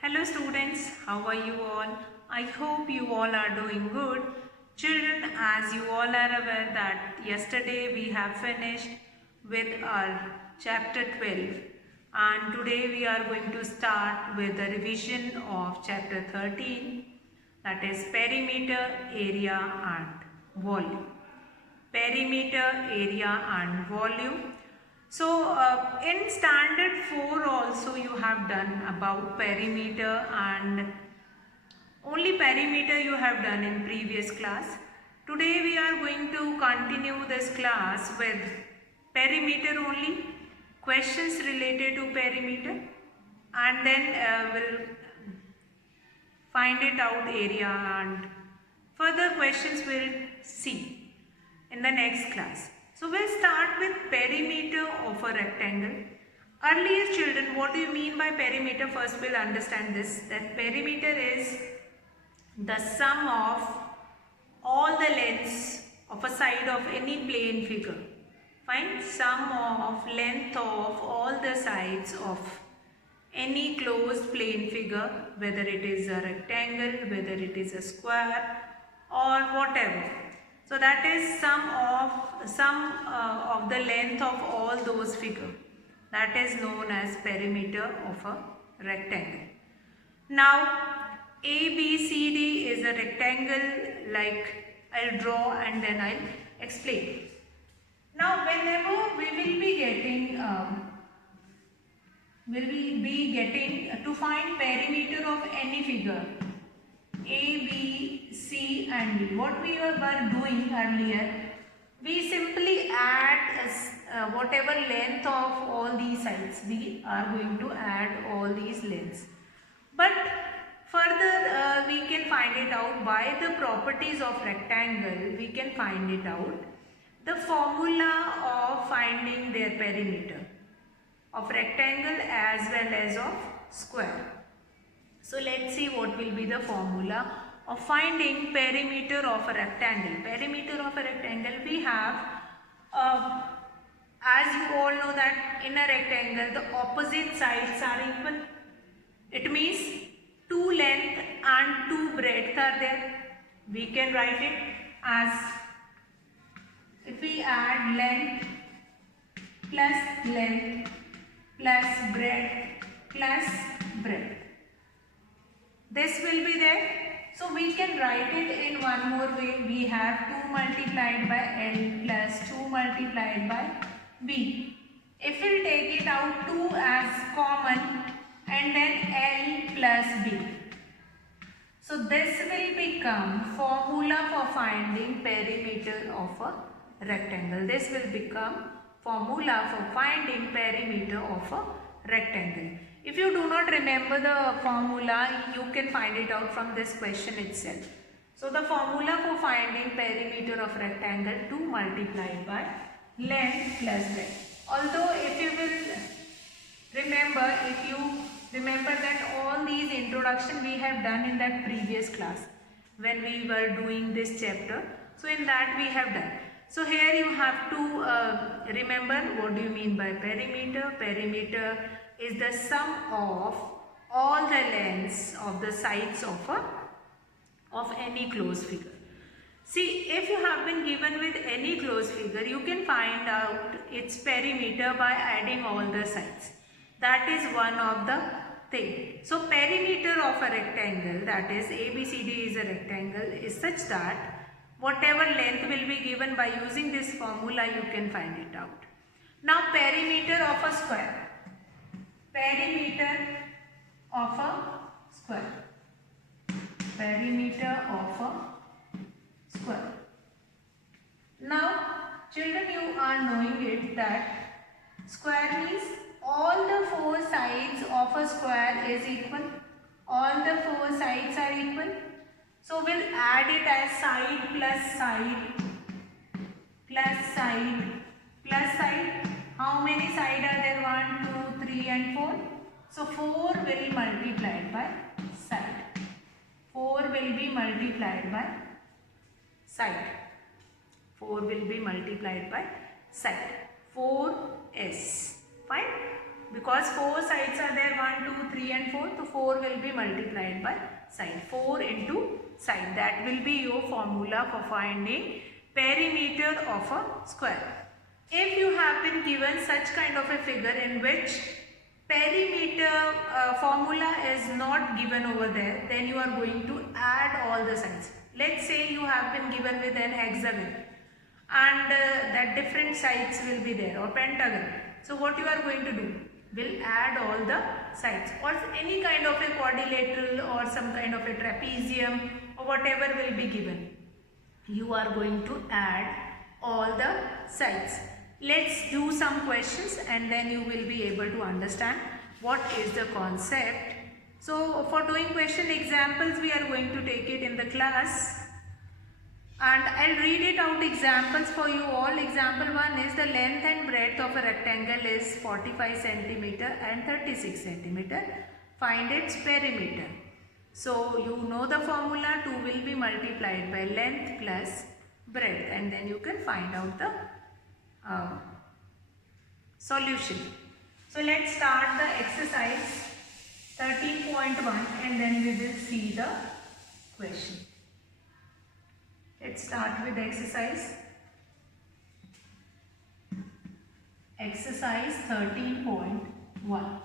Hello students, how are you all? I hope you all are doing good. Children, as you all are aware that yesterday we have finished with our chapter 12 and today we are going to start with the revision of chapter 13, that is perimeter, area and volume. Perimeter, area and volume. So in standard 4 also you have done about perimeter, and only perimeter you have done in previous class. Today we are going to continue this class with perimeter only, questions related to perimeter, and then we'll find it out area and further questions we'll see in the next class. So we'll start with perimeter of a rectangle. Earlier children, what do you mean by perimeter? First we'll understand this, that perimeter is the sum of all the lengths of a side of any plane figure. Find sum of length of all the sides of any closed plane figure, whether it is a rectangle, whether it is a square or whatever. So that is sum of the length of all those figures. That is known as perimeter of a rectangle. Now ABCD is a rectangle, like I'll draw and then I'll explain. Now whenever we will be getting to find perimeter of any figure A, B, C and D. What we were doing earlier, we simply add whatever length of all these sides. We are going to add all these lengths. But further we can find it out by the properties of rectangle. We can find it out. The formula of finding their perimeter of rectangle as well as of square. So let's see what will be the formula of finding perimeter of a rectangle. Perimeter of a rectangle, we have, as you all know that in a rectangle the opposite sides are equal. It means 2 length and 2 breadth are there. We can write it as, if we add length plus breadth plus breadth, this will be there. So we can write it in one more way. We have 2 multiplied by L plus 2 multiplied by B. If we take it out 2 as common and then L plus B. So this will become formula for finding perimeter of a rectangle. This will become formula for finding perimeter of a rectangle. If you do not remember the formula, you can find it out from this question itself. So the formula for finding perimeter of rectangle, 2 multiplied by length plus breadth. Although if you remember that all these introduction we have done in that previous class when we were doing this chapter. So in that we have done. So here you have to remember what do you mean by perimeter. Perimeter is the sum of all the lengths of the sides of any closed figure. See, if you have been given with any closed figure, you can find out its perimeter by adding all the sides. That is one of the thing. So perimeter of a rectangle, that is ABCD is a rectangle, is such that whatever length will be given by using this formula, you can find it out. Now perimeter of a square. Perimeter of a square. Perimeter of a square. Now children, you are knowing it that square means all the 4 sides of a square is equal. All the 4 sides are equal. So we'll add it as side plus side plus side plus side. How many sides are there? 1, 2, 3 and 4. So 4 will be multiplied by side. 4 will be multiplied by side. 4 will be multiplied by side. 4s. Fine? Because 4 sides are there, 1, 3 and 4, so 4 will be multiplied by side. 4 into side. That will be your formula for finding perimeter of a square. If you have been given such kind of a figure in which perimeter formula is not given over there, then you are going to add all the sides. Let's say you have been given with an hexagon and that different sides will be there, or pentagon. So what you are going to do? Will add all the sides, or any kind of a quadrilateral or some kind of a trapezium or whatever will be given. You are going to add all the sides. Let's do some questions and then you will be able to understand what is the concept. So for doing question examples, we are going to take it in the class. And I'll read it out examples for you all. Example 1 is the length and breadth of a rectangle is 45 cm and 36 cm. Find its perimeter. So you know the formula, 2 will be multiplied by length plus breadth, and then you can find out the solution. So let's start the exercise 13.1 and then we will see the question. Let's start with exercise. Exercise 13.1.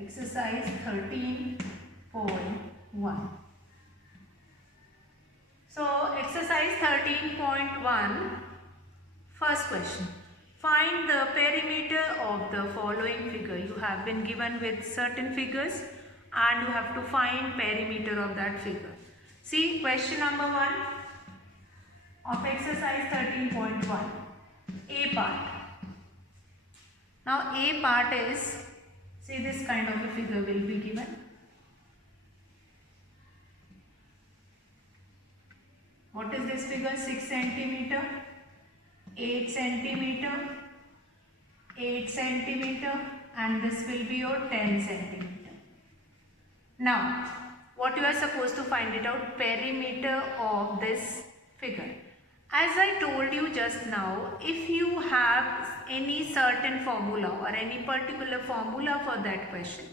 Exercise 13.1. So exercise 13.1, first question. Find the perimeter of the following figure. You have been given with certain figures and you have to find perimeter of that figure. See question number 1 of exercise 13.1, A part. Now A part is, see, this kind of a figure will be given. What is this figure? 6 centimeter, 8 centimeter, 8 centimeter, and this will be your 10 centimeter. Now, what you are supposed to find it out? Perimeter of this figure. As I told you just now, if you have any certain formula or any particular formula for that question,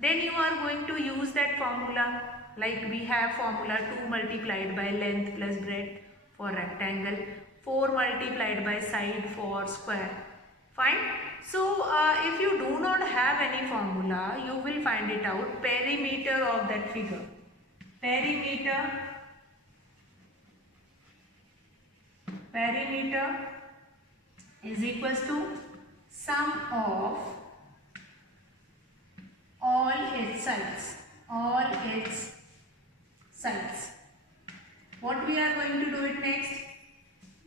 then you are going to use that formula. Like we have formula 2 multiplied by length plus breadth for rectangle, 4 multiplied by side for square. Fine. So if you do not have any formula, you will find it out. Perimeter of that figure. Perimeter is equals to sum of all its sides. What we are going to do it next?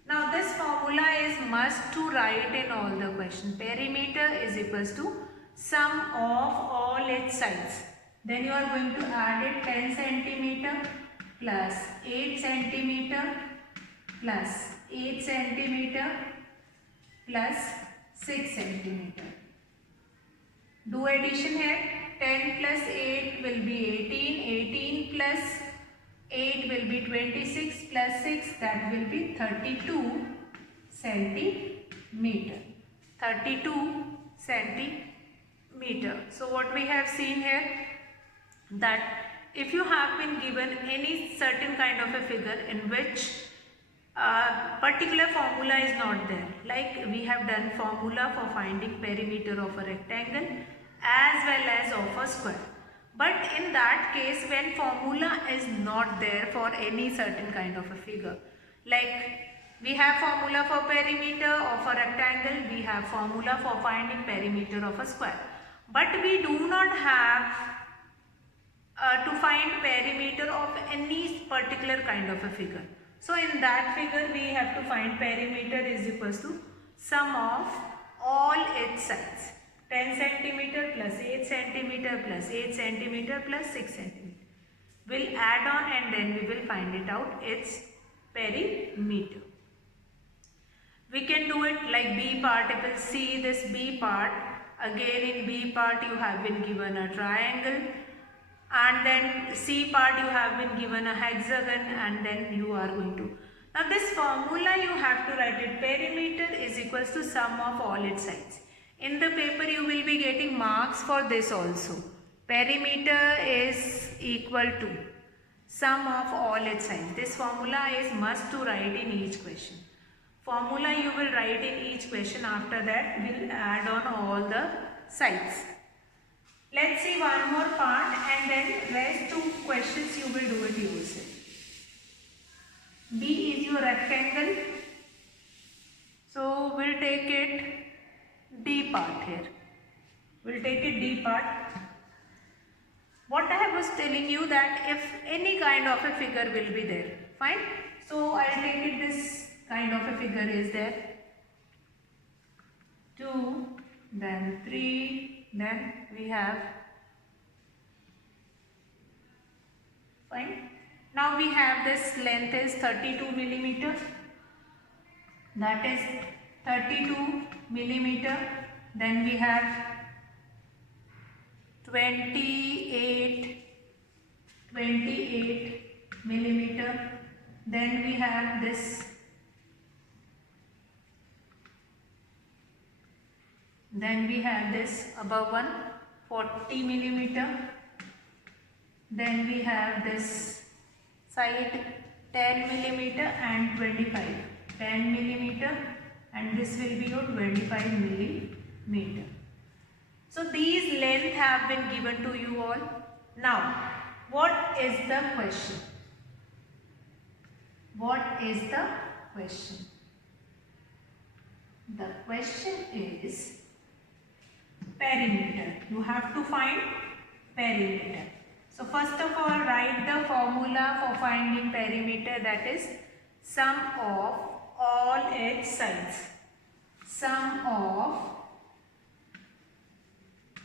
Now this formula is must to write in all the question. Perimeter is equals to sum of all its sides. Then you are going to add it 10 centimeter plus 8 centimeter plus 8 centimeter plus 6 centimeter. Do addition here. 10 plus 8 will be 18. 18 plus 8 will be 26 plus 6, that will be 32 centimeter. 32 centimeter. So what we have seen here, that if you have been given any certain kind of a figure in which particular formula is not there, like we have done formula for finding perimeter of a rectangle as well as of a square. But in that case, when formula is not there for any certain kind of a figure, like we have formula for perimeter of a rectangle, we have formula for finding perimeter of a square, but we do not have to find perimeter of any particular kind of a figure. So in that figure, we have to find perimeter is equals to sum of all its sides. 10 centimeter plus 8 centimeter plus 8 centimeter plus 6 centimeter. We'll add on and then we will find it out, its perimeter. We can do it like B part. If you see this B part, again in B part you have been given a triangle, and then C part you have been given a hexagon, and then you are going to. Now this formula you have to write it. Perimeter is equals to sum of all its sides. In the paper you will be getting marks for this also. Perimeter is equal to sum of all its sides. This formula is must to write in each question. Formula you will write in each question, after that we'll add on all the sides. Let's see one more part and then rest 2 questions you will do it yourself. B is your rectangle. So we'll take it D part here. We'll take it D part. What I was telling you that if any kind of a figure will be there, fine. So I'll take it this kind of a figure is there. 2, then 3, then we have, fine. Now we have this length is 32 millimeter. That is 32 millimeter. Then we have 28 millimeter. Then we have this, above one 40 millimeter. Then we have this side 10 millimeter and 25, 10 millimeter, and this will be your 25 millimeter. So these lengths have been given to you all. Now, what is the question? What is the question? The question is perimeter. You have to find perimeter. So first of all, write the formula for finding perimeter, that is sum of all its sides. Sum of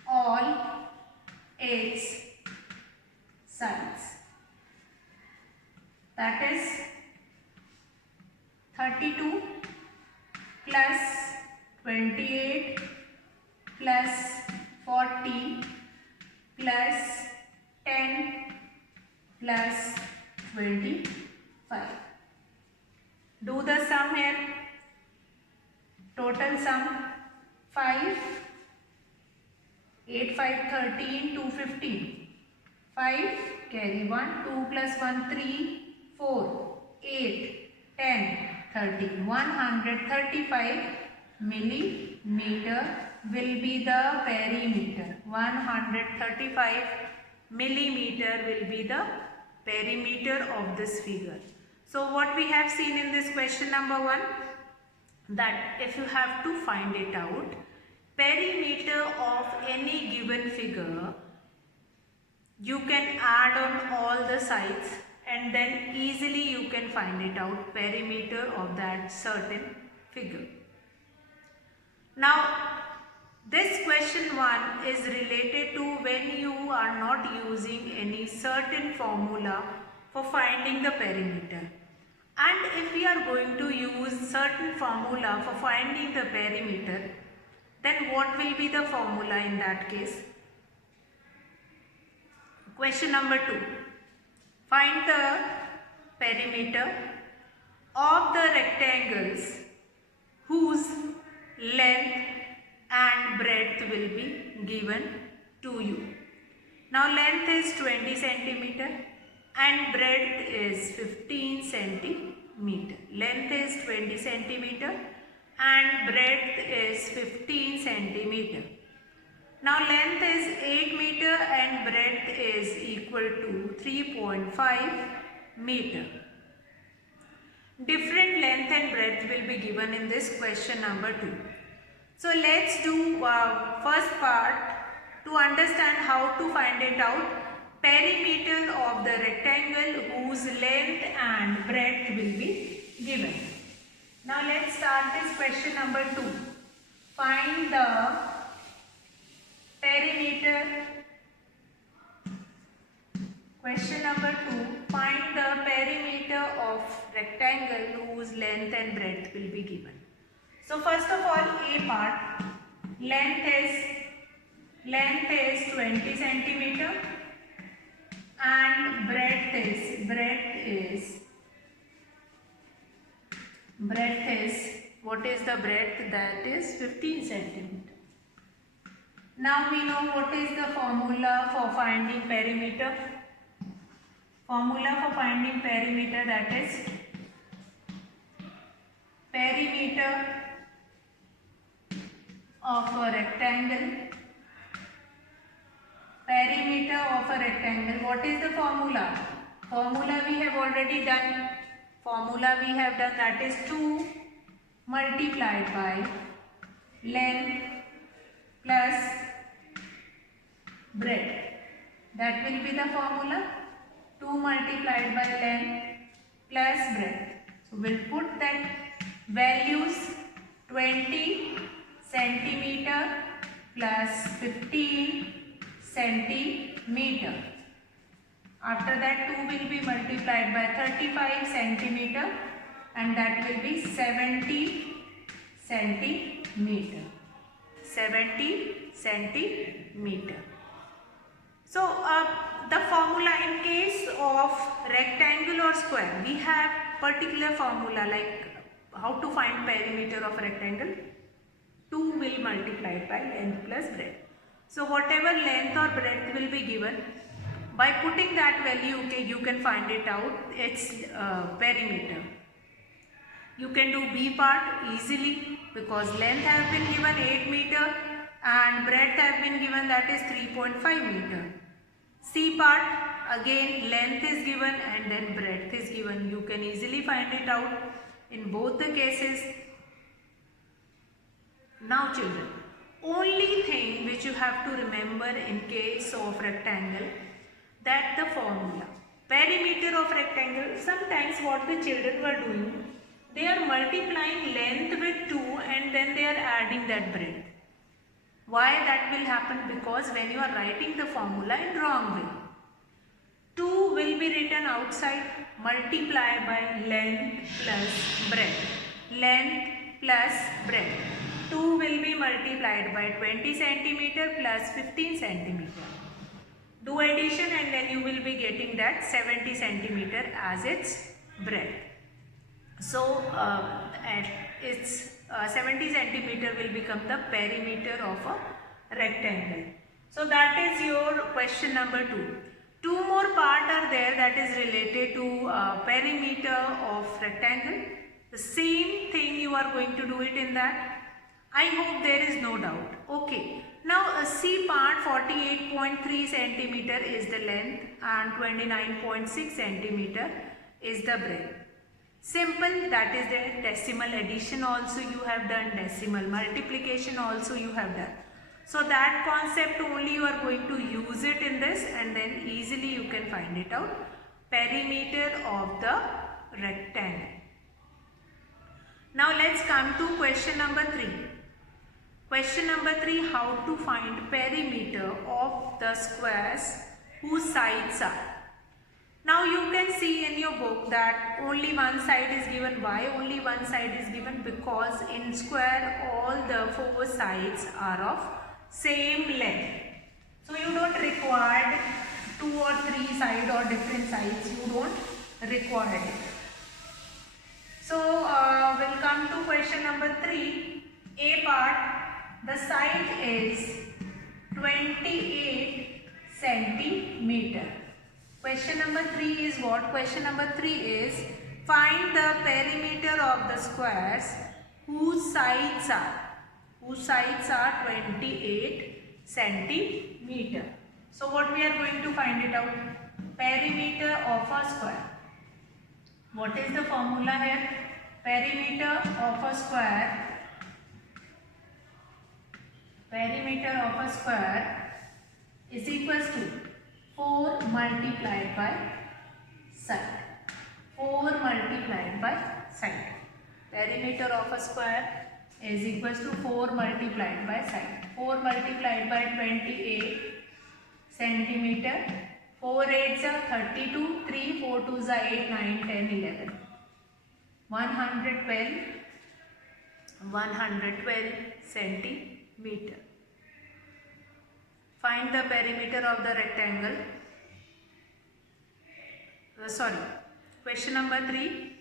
all its sides. That is 32 plus 28 plus 40 plus 10 plus 25. Do the sum here. Total sum 5, 8, 5, 13, 2, 15. 5, carry 1, 2 plus 1, 3, 4, 8, 10, 13. 135 millimeter will be the perimeter. 135 millimeter will be the perimeter of this figure. So what we have seen in this question number 1, that if you have to find it out, perimeter of any given figure, you can add on all the sides and then easily you can find it out, perimeter of that certain figure. Now this question 1 is related to when you are not using any certain formula for finding the perimeter. And if we are going to use certain formula for finding the perimeter, then what will be the formula in that case? Question number 2. Find the perimeter of the rectangles whose length and breadth will be given to you. Now length is 20 centimeter and breadth is 15 centimeter. Length is 20 centimeter and breadth is 15 centimeter. Now length is 8 meter and breadth is equal to 3.5 meter. Different length and breadth will be given in this question number 2. So let's do first part to understand how to find it out. Perimeter of the rectangle whose length and breadth will be given. Now let's start this question number 2. Find the perimeter. Question number 2. Find the perimeter of rectangle whose length and breadth will be given. So first of all, A part, length is 20 centimeter and breadth is what is the breadth? That is 15 centimeter. Now we know what is the formula for finding perimeter. Formula for finding perimeter, that is perimeter of a rectangle. Perimeter of a rectangle. What is the formula? Formula we have already done. Formula we have done, that is 2 multiplied by length plus breadth. That will be the formula. 2 multiplied by length plus breadth. So we'll put that values 20 centimeter plus 15 centimeter. After that 2 will be multiplied by 35 centimeter and that will be 70 centimeter. 70 centimeter. So the formula in case of rectangle or square, we have particular formula like how to find perimeter of rectangle. 2 will multiply by length plus breadth. So whatever length or breadth will be given, by putting that value, okay, you can find it out, its perimeter. You can do B part easily because length has been given 8 meter and breadth has been given, that is 3.5 meter. C part, again length is given and then breadth is given. You can easily find it out in both the cases. Now children, only thing which you have to remember in case of rectangle, that the formula. Perimeter of rectangle, sometimes what the children were doing, they are multiplying length with 2 and then they are adding that breadth. Why that will happen? Because when you are writing the formula in wrong way, 2 will be written outside, multiply by length plus breadth. Length plus breadth. 2 will be multiplied by 20 centimeter plus 15 centimeter. Do addition and then you will be getting that 70 centimeter as its breadth. So its 70 centimeter will become the perimeter of a rectangle. So that is your question number 2. 2 more parts are there that is related to perimeter of rectangle. The same thing you are going to do it in that. I hope there is no doubt. Okay. Now C part, 48.3 centimeter is the length and 29.6 centimeter is the breadth. Simple, that is the decimal addition also you have done, decimal multiplication also you have done. So that concept only you are going to use it in this and then easily you can find it out. Perimeter of the rectangle. Now let's come to question number 3. Question number 3, how to find perimeter of the squares whose sides are. Now you can see in your book that only one side is given. Why only one side is given? Because in square all the 4 sides are of same length. So you don't require 2 or 3 sides or different sides. You don't require it. So we'll come to question number 3. A part. The side is 28 centimeter. Question number 3 is what? Question number 3 is find the perimeter of the squares whose sides are 28 centimeter. So what we are going to find it out? Perimeter of a square. What is the formula here? Perimeter of a square. Perimeter of a square is equals to 4 multiplied by side. 4 multiplied by side. Perimeter of a square is equals to 4 multiplied by side. 4 multiplied by 28 centimeter. 4 8s are 32. 3 4 2s are 8 9 10 11. 112 centimeter. Find the perimeter of the rectangle. Question number 3.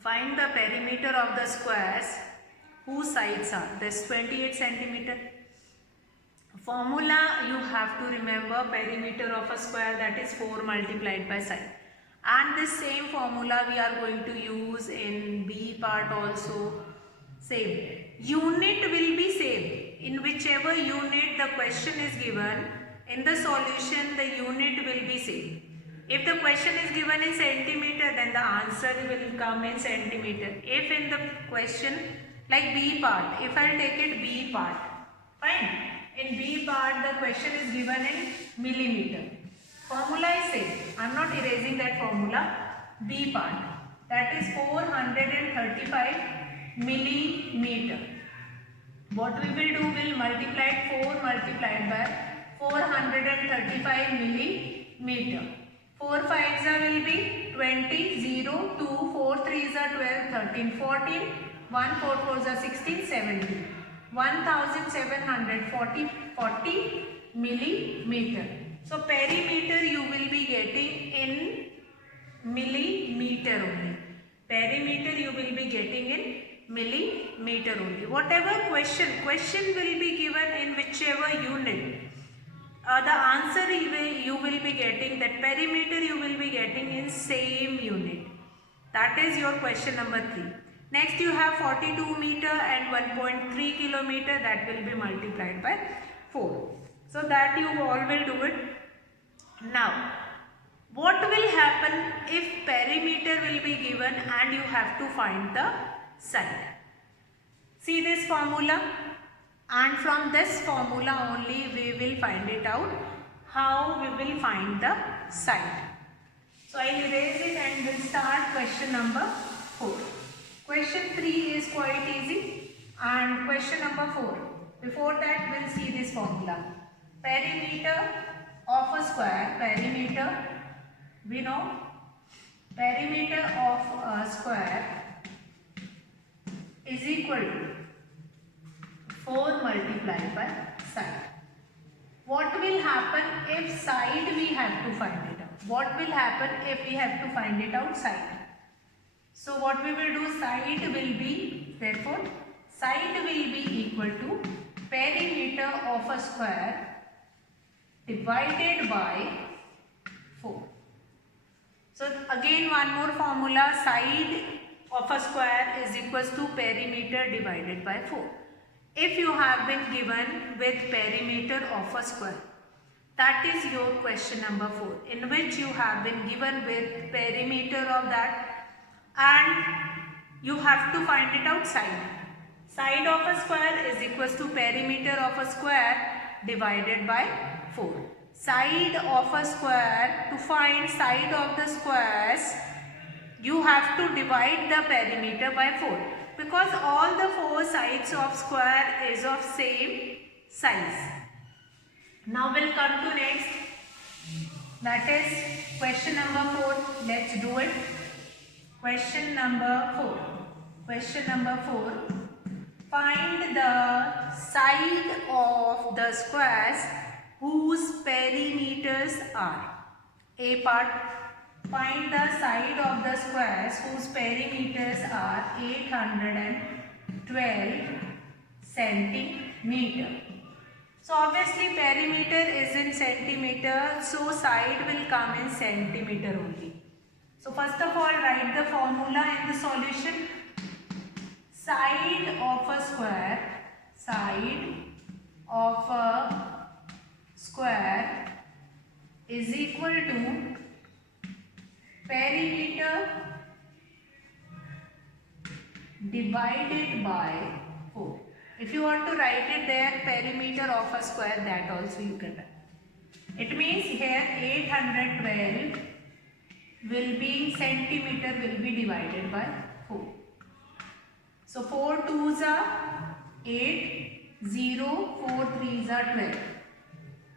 Find the perimeter of the squares whose sides are. This 28 centimeter. formula you have to remember perimeter of a square, that is 4 multiplied by side, and this same formula we are going to use in B part also. Same unit will be same in whichever unit the question is given. In the solution the unit will be same. If the question is given in centimeter, then the answer will come in centimeter. If in the question like B part, if I will take it B part, fine. In B part the question is given in millimeter. Formula is same. I am not erasing that formula. B part, that is 435 millimeter. What we will do, will multiply 4 multiplied by 435 millimeter. 4 5s will be 20, 0, 2, 4 3s are 12, 13, 14, 1, 4 4s are 16, 17. 1740 millimeter. So perimeter you will be getting in millimeter only. Perimeter you will be getting in millimeter only. Whatever question will be given in whichever unit, the answer you will be getting, that perimeter you will be getting in same unit. That is your question number 3. Next you have 42 meter and 1.3 kilometer, that will be multiplied by 4. So that you all will do it. Now what will happen if perimeter will be given and you have to find the side? See this formula, and from this formula only we will find it out how we will find the side. So I will erase it and will start question number 4. Question 3 is quite easy, and question number 4. Before that we will see this formula. Perimeter of a square, perimeter, we know perimeter of a square is equal to 4 multiplied by side. What will happen if side we have to find it out? What will happen if we have to find it out side? So what we will do, side will be, therefore side will be equal to perimeter of a square divided by 4. So again one more formula, side of a square is equals to perimeter divided by 4. If you have been given with perimeter of a square, that is your question number 4, in which you have been given with perimeter of that and you have to find it out side. Side of a square is equals to perimeter of a square divided by 4. Side of a square, to find side of the squares, you have to divide the perimeter by 4, because all the 4 sides of square is of same size. Now we'll come to next, that is question number 4. Let's do it. Question number 4. Question number 4. Find the side of the squares whose perimeters are. A part. Find the side of the squares whose perimeters are 812 centimeter. So obviously perimeter is in centimeter, so side will come in centimeter only. So first of all write the formula in the solution. Side of a square, side of a square is equal to perimeter divided by 4. If you want to write it there, perimeter of a square, that also you can write. It means here 812 will be centimeter will be divided by 4. So 4 2s are 8, 0, 4 3s are 12.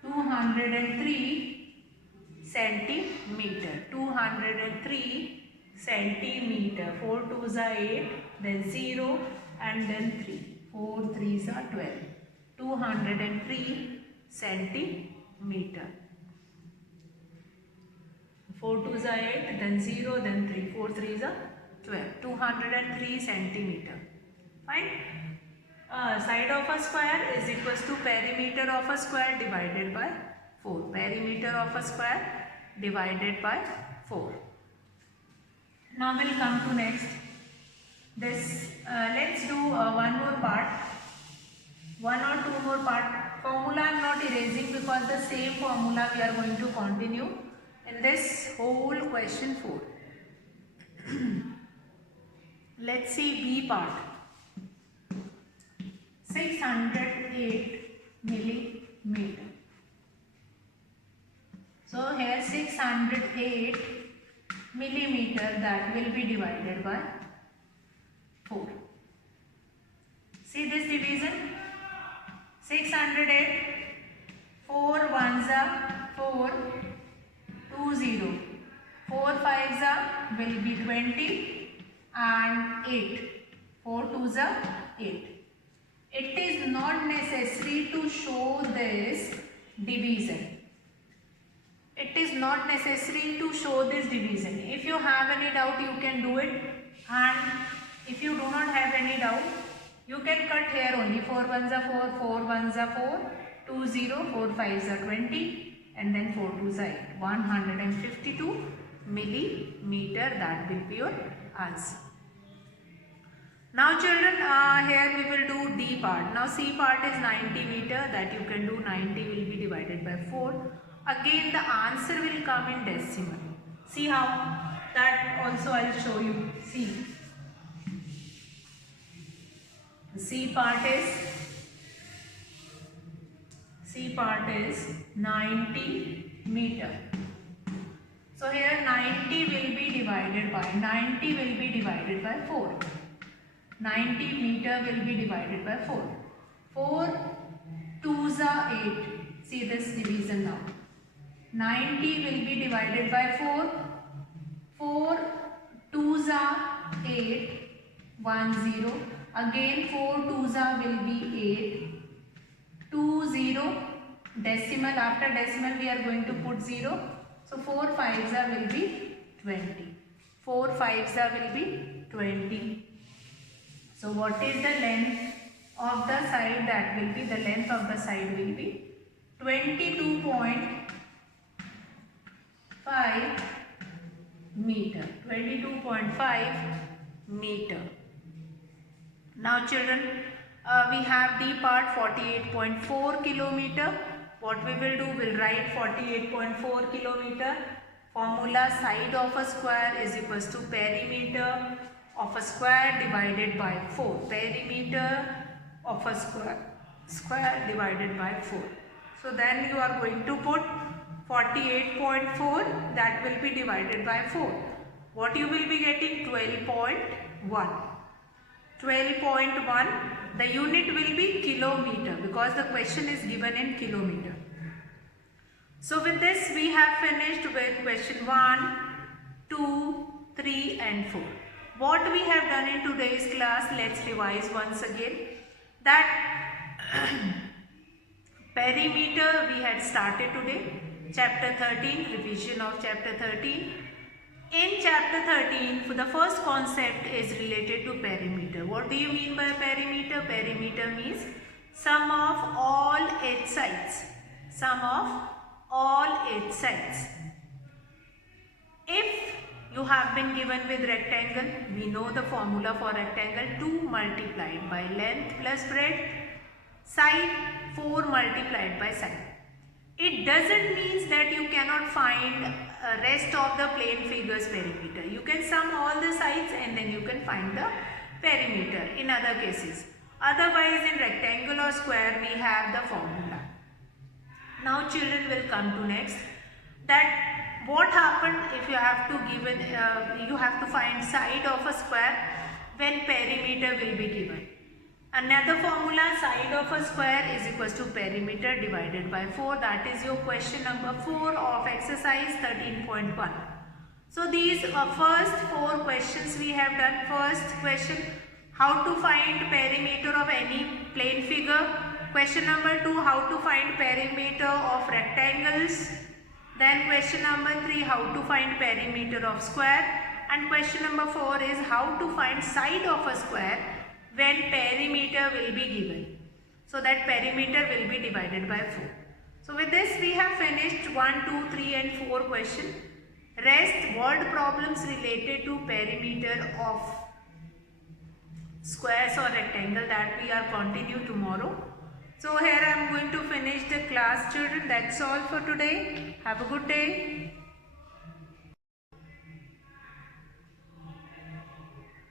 203 centimeter. 203 centimeter. 4 2s are 8, then 0 and then 3. 4 3s are 12. 203 centimeter. 4 2s are 8, then 0, then 3. 4 3s are 12. 203 centimeter. Fine. side of a square is equals to perimeter of a square divided by 4. Perimeter of a square divided by 4. Now we'll come to next. This let's do one more part. One or two more part. Formula I am not erasing because the same formula we are going to continue in this whole question 4. Let's see B part. 608 millimeter. So here 608 millimeter, that will be divided by 4. See this division. 608, 4 ones are 4, 2 0, 4 fives are will be 20 and 8, 4 twos are 8. It is not necessary to show this division. It is not necessary to show this division. If you have any doubt, you can do it, and if you do not have any doubt, you can cut here only. 4 ones are 4, 4 ones are 4, 2 0, 4 fives are 20 and then 4 twos are 8. 152 millimeter, that will be your answer. Now children, here we will do D part. Now C part is 90 meter, that you can do 90 will be divided by 4. Again the answer will come in decimal. See how? That also I will show you. See. C part is 90 meter. So here 90 will be divided by 4. 90 meter will be divided by 4. 4 twos are 8. See this division now. 90 will be divided by 4. 4 twos are 8. 1 0. Again 4 twos are will be 8. 2 0. Decimal, after decimal we are going to put 0. So 4 fives are will be 20. 4 fives are will be 20. So what is the length of the side? That will be, the length of the side will be 22.5 meter. 22.5 meter. Now children, we have the part 48.4 kilometer. What we will do, we'll write 48.4 kilometer. Formula: side of a square is equals to perimeter of a square divided by 4. Perimeter of a square divided by 4. So then you are going to put 48.4, that will be divided by 4. What you will be getting? 12.1. 12.1. The unit will be kilometer because the question is given in kilometer. So with this we have finished with question 1, 2, 3 and 4. What we have done in today's class, let's revise once again. That perimeter we had started today. Chapter 13, revision of chapter 13. In chapter 13, for the first concept is related to perimeter. What do you mean by perimeter? Perimeter means sum of all its sides. Sum of all its sides. If you have been given with rectangle, we know the formula for rectangle: 2 multiplied by length plus breadth, side 4 multiplied by side. It doesn't mean that you cannot find rest of the plane figures perimeter. You can sum all the sides and then you can find the perimeter in other cases. Otherwise in rectangle or square we have the formula. Now children will come to next, that what happened if you have to given you have to find side of a square when perimeter will be given. Another formula: side of a square is equals to perimeter divided by 4. That is your question number 4 of exercise 13.1. So these first 4 questions we have done. First question: how to find perimeter of any plane figure. Question number 2: how to find perimeter of rectangles. Then question number 3: how to find perimeter of square. And question number 4 is how to find side of a square when perimeter will be given. So that perimeter will be divided by 4. So with this we have finished 1, 2, 3 and 4 questions. Rest word problems related to perimeter of squares or rectangle that we are continue tomorrow. So here I am going to finish the class, children. That's all for today. Have a good day.